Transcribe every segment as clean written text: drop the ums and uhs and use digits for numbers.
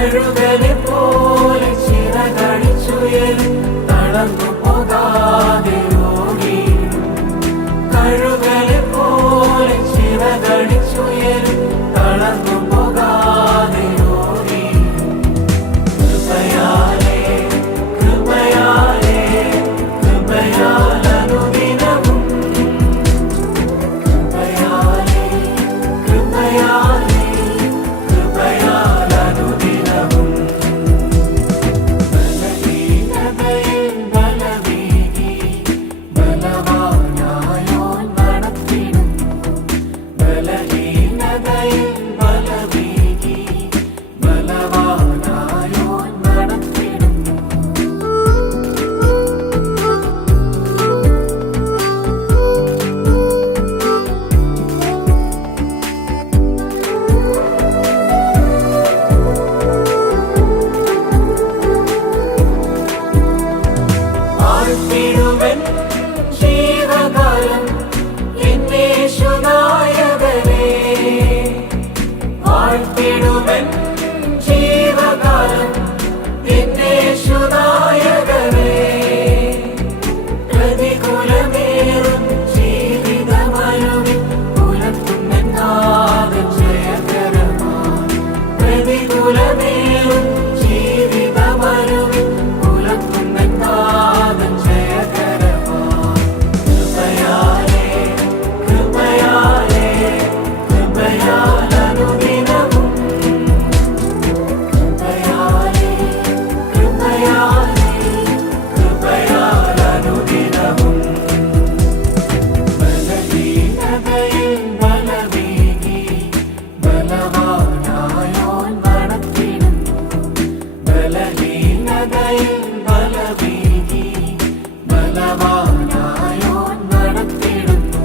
കഴുകനെ പോലെ ചിറകടിച്ചുയരും തളർന്നു പോകാതെ ഓടിയിടും. കഴുകനെ പോലെ ചിറകടിച്ചുയരും തളർന്നു പോകാതെ ഓടിയിടും. കൃപയാലേ കൃപയാലേ കൃപയാൽ അനുദിനവും കൃപയാലേ കൃപയാലേ കൃപയാൽ അനുദിനവും ബലഹീനതയിൽ ബലമേകി ബലവാനായോൻ നടത്തിടുന്നു. ബലഹീനതയിൽ ബലമേകി ബലവാനായോൻ നടത്തിടുന്നു. ആഴ്ത്തിടുവൻ ജീവകാലം എന്നേശുനായകനെ. ആഴ്ത്തിടുവൻ ജീവകാലം എന്നേശുനായകനെ. പ്രതികൂലമേറും ജീവിതമരുവിൽ പുലർത്തുമെന്നാഥൻ ജയകരമായി. പ്രതികൂലമേറും ജീവിതമരുവിൽ പുലർത്തുമെന്നാഥൻ ജയകരമായി. കൃപയാലേ കൃപയാലേ കൃപയാൽ അനുദിനവും കൃപയാലേ കൃപയാലേ കൃപയാൽ അനുദിനവും ബലഹീനതയിൽ ബലമേകി ബലവാനായോൻ നടത്തിടുന്നു. ബലഹീനതയിൽ ബലമേകി ബലവാനായോൻ നടത്തിടുന്നു.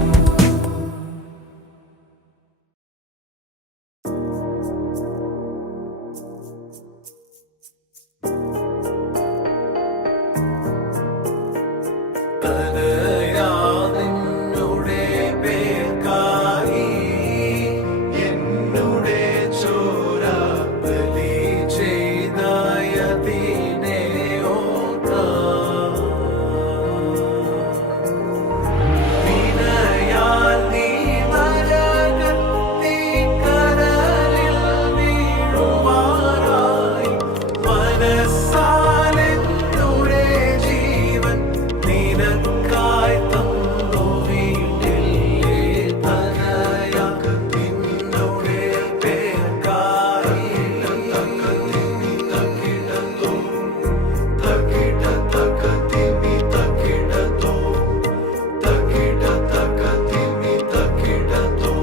തനയാതിന്നുടെ പേർക്കായി എന്നുടെ ചോര ബലി ചെയ്തയതിനെ ഓർക്കാം. വിനയാൽ നീ നരകത്തി കനലിൽ വീഴുവാനായി മനസ്സാലെന്നുടെ ജീവൻ നിനക്കായി തന്നു വീട്ടില്ലേ. തനയാ നിന്നുടെ പേർക്കായി തക്കിടത്തോ തക്കിടത്തക്കത്തിമി തക്കിടത്തോ തക്കിടത്തക്കത്തിമി തക്കിടത്തോ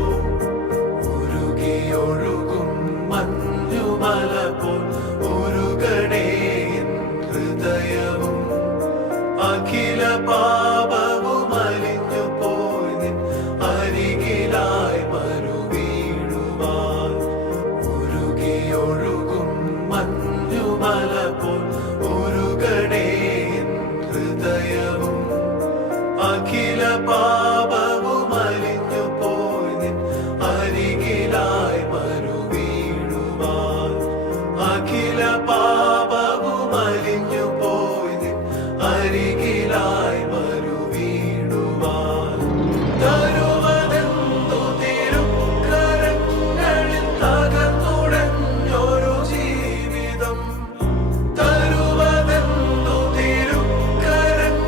ഉരുകിയൊഴുകും മഞ്ഞുമല പോൽ ഉരുകണേ എൻ ഹൃദയവും. അഖില പാപവും അലിഞ്ഞു പോയി നിൻ അരികിലായി മരുവീഴുവാൻ. ഉരുകിയൊഴുകും മഞ്ഞുമല പോൽ ഉരുകണേ എൻ ഹൃദയവും. അഖില പാപവും അലിഞ്ഞു പോയി നിൻ അരികിലായി മരുവീഴുവാൻ. അഖില പാപവും അലിഞ്ഞു പോയി നിൻ അരികിലായി മരുവീഴുവാൻ. തരുവതെന്തു തിരുക്കരങ്ങളിൽ തകർന്നുടഞ്ഞൊരു ജീവിതം. തരുവതെന്തു തിരുക്കരങ്ങളിൽ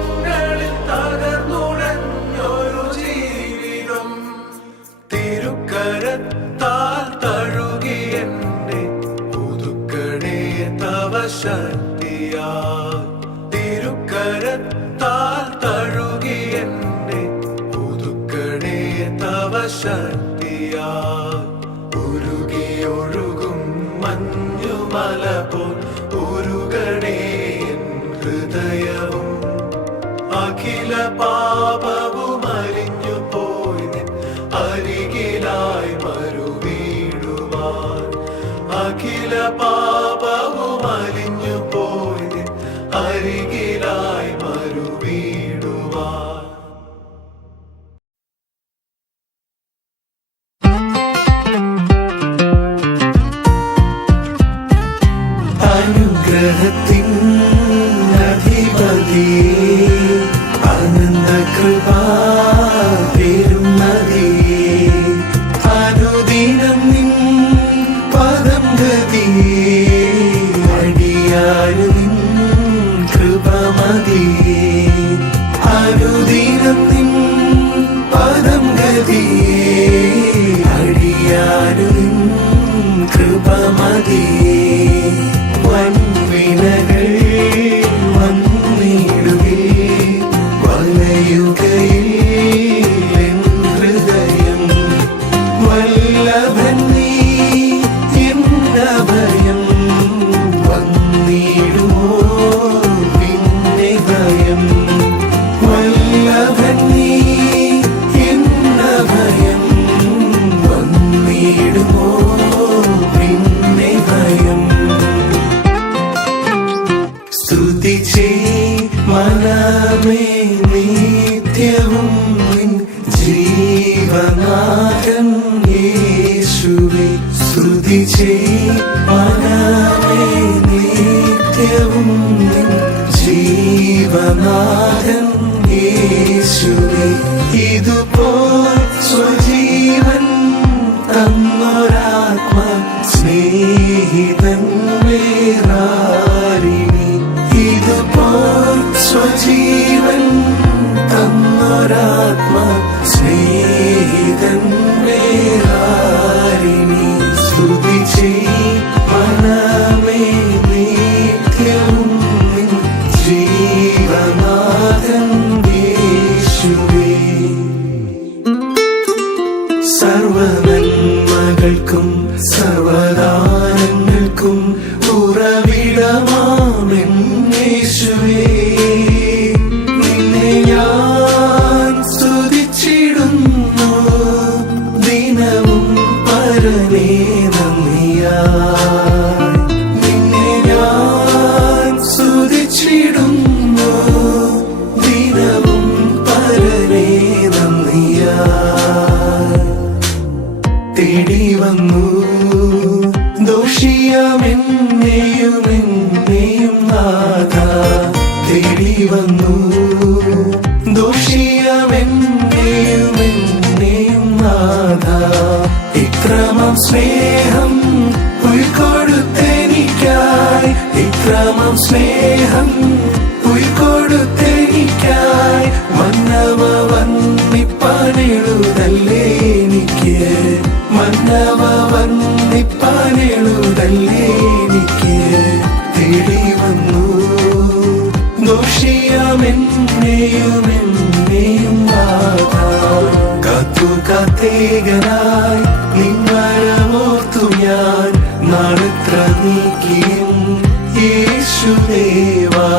തകർന്നുടഞ്ഞൊരു ജീവിതം. തിരുക്കരത്താൽ തഴുകി എന്നെ പുതുക്കണേ തവ ശക്തിയാൽ. തിരുക്കരത്താൽ തഴുകി എന്നെ പുതുക്കണേ തവ ശക്തിയാൽ. ഉരുകിയൊഴുകും മഞ്ഞുമല പോൽ ഉരുകണേ എൻ ഹൃദയവും. അഖില പാപവും അലിഞ്ഞു പോയി നിൻ അരികിലായി മരുവീഴുവാൻ. അഖില പാപവും അലിഞ്ഞു പോയി നിൻ അരികിലായി മരുവീഴുവാൻ. അനുഗ്രഹത്തിൻ അധിപതിയേ ആനന്ദ കൃപാ പെരുമതിയേ അനുദിനം നിൻ പദം ഗതിയേ അടിയാരു നിൻ കൃപമതിയേ അനുദിനം നിൻ പദം ഗതിയേ അടിയാരു നിൻ കൃപമതിയേ വൻവിനകൾ വന്നിടുകേ വലയുകയിൽ എൻ ഹൃദയം വല്ലഭൻ നീ എന്നഭയം വന്നിടുമോ പിന്നെ ഭയം വല്ലഭൻ നീ എന്നഭയം വന്നിടുമോ പിന്നെ ഭയം സ്തുതിച്ചേ മനമേ നിത്യവും നിൻ ജീവനാഥൻ യേശുവേ സ്തുതിച്ചേ മനമേ നിത്യവും നിൻ ജീവനാഥൻ യേശുവേ ഇതുപോൽ സ്വജീവൻ തന്നൊരാത്മ സ്നേഹിതൻ വേറാരിനി ഇതുപോൽ സ്വജീവൻ തന്നൊരാത്മ സ്നേഹിതൻ വേറാരിനി സ്തുതിച്ചേ മനമേ നിത്യവും നിൻ ജീവനാഥൻ യേശുവേ സർവനന്മകൾക്കും സർവദാനങ്ങൾക്കും ഉറവിടമാമെൻ യേശുവേ നിന്നെ ഞാൻ സ്തുതിച്ചിടുന്നു ദിനവും പരനേ നന്ദിയായി നിന്നെ ഞാൻ സ്തുതിച്ചിടുന്നു ദിനവും പരനേ നന്ദിയായി തേടി വന്നു ദോഷിയാമെന്നെയും എന്നെയും നാഥ തേടി വന്നു ദോഷിയാമെന്നെയും എന്നെയും നാഥ ഇത്രമം സ്നേഹം ഉൾക്കൊടുത്തെനിക്കായി ഇത്രമം സ്നേഹം ഉൾക്കൊടുത്തെനിക്കായി മന്നവ വന്നിപ്പാനെഴുതല്ലേ എനിക്ക് മന്നവ വന്നിപ്പാനെഴുതല്ലേ എനിക്ക് തേടി വന്നു ദോഷിയാമെന്നെയും എന്നെയും നാഥ കാത്തു കാത്തേകനായി നിൻവരമോർത്തു ഞാൻ നാളെത്ര നീക്കിയും യേശുദേവാ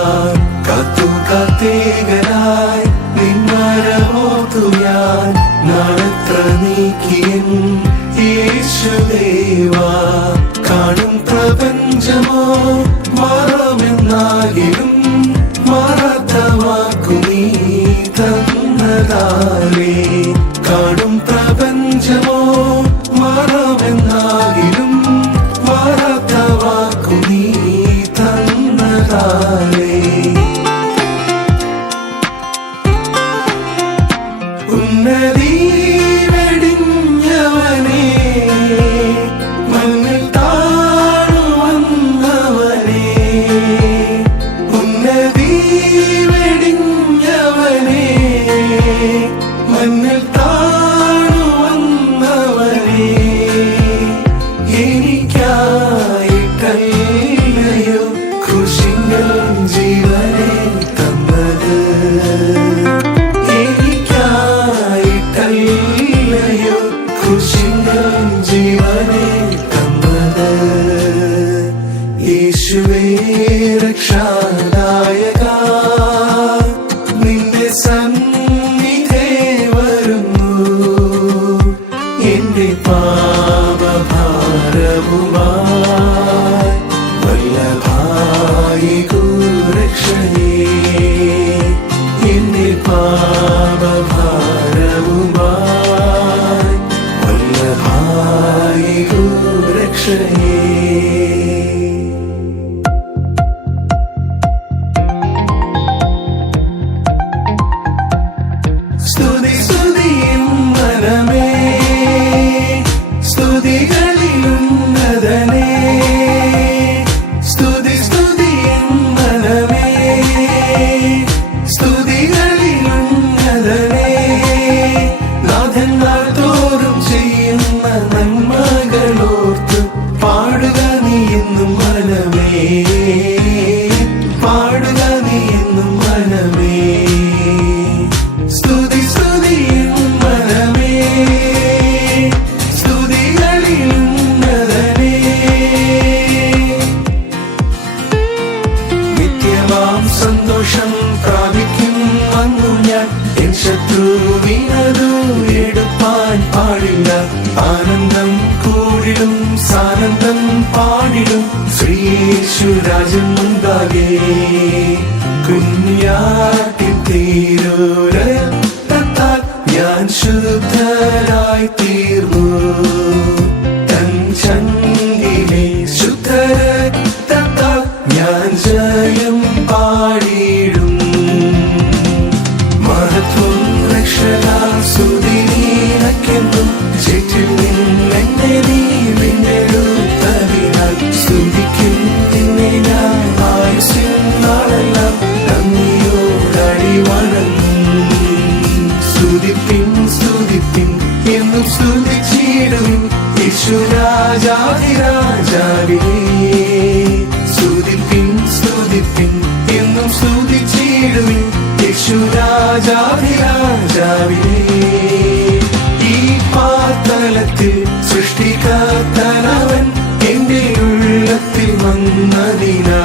കാത്തു കാത്തേകനായി നിൻവരമോർത്തു ഞാൻ നാളെത്ര നീക്കിയും യേശുദേവാ കാണും പ്രപഞ്ചമോ മാറാമെന്നാകിലും മാറാത്ത വാക്കു നീ തന്നതാലേ കാണും പ്രപഞ്ചമോ മാറാമെന്നാകിലും മാറാത്ത വാക്കു നീ തന്നതാലേ ഉന്നതി വെടിഞ്ഞവനേ മണ്ണിൽ താണു വന്നവനേ ഉന്നതി വെടിഞ്ഞവനേ മണ്ണിൽ താണു വന്നവനേ എനിക്കായിട്ടല്ലയോ കൃഷിങ്ങൾ ജീവനെ തന്നത് എനിക്കായിട്ടല്ലയോ കൃഷിങ്ങൾ ജീവനെ തന്നത് യേശുവേ രക്ഷാദായക നിന്റെ സന്നിധേ വരുന്നു എന്റെ പാപഭാരവുമായി വല്ലഭായി ഗുരക്ഷയേ എന്റെ പാപഭാരവുമായി വല്ലഭായി ഗുരക്ഷയേ മനമേ പാടുക നീ എന്നും മനമേ സ്തുതി സ്തുതി എൻ മനമേ സ്തുതികളിൽ ഉന്നതനേ നിത്യമാം സന്തോഷം പ്രാപിക്കും വന്നു ഞാൻ എൻ ശത്രുവിനതു എടുപ്പാൻ പാടില്ല ആനന്ദം കൂടിടും സാനന്ദം പാടിടും ശ്രീയേശുരാജൻ മുൻപാകെ കുഞ്ഞാട്ടിൻ തീരൂരത്താൽ ഞാൻ ശുദ്ധരായി തീർന്നു തൻ ചങ്കിലെ ശുദ്ധരത്താൽ ഞാൻ ജയം പാടിയിടും മഹത്വം രക്ഷകാ സ്തുതി നീനക്കെന്നും ചേറ്റിൽ നിന്നെന്നെ നീ വീണ്ടെടുത്തതിനാൽ സ്തുതിക്കും നിന്നെ ഞാൻ ആയുസ്സിൻ നാളെല്ലാം നന്ദിയോടടി വണങ്ങും സ്തുതിപ്പിൻ സ്തുതിപ്പിൻ എന്നും സ്തുതിച്ചിടുവിൻ യേശുരാജാധിരാജാവിനെ സ്തുതിപ്പിൻ സ്തുതിപ്പിൻ എന്നും സ്തുതിച്ചിടുവിൻ യേശുരാജാധിരാജാവിനെ ഈ പാതലത്തിൽ സൃഷ്ടികർത്താനവൻ എന്റെ ഉള്ളത്തിൽ വന്നതിനാ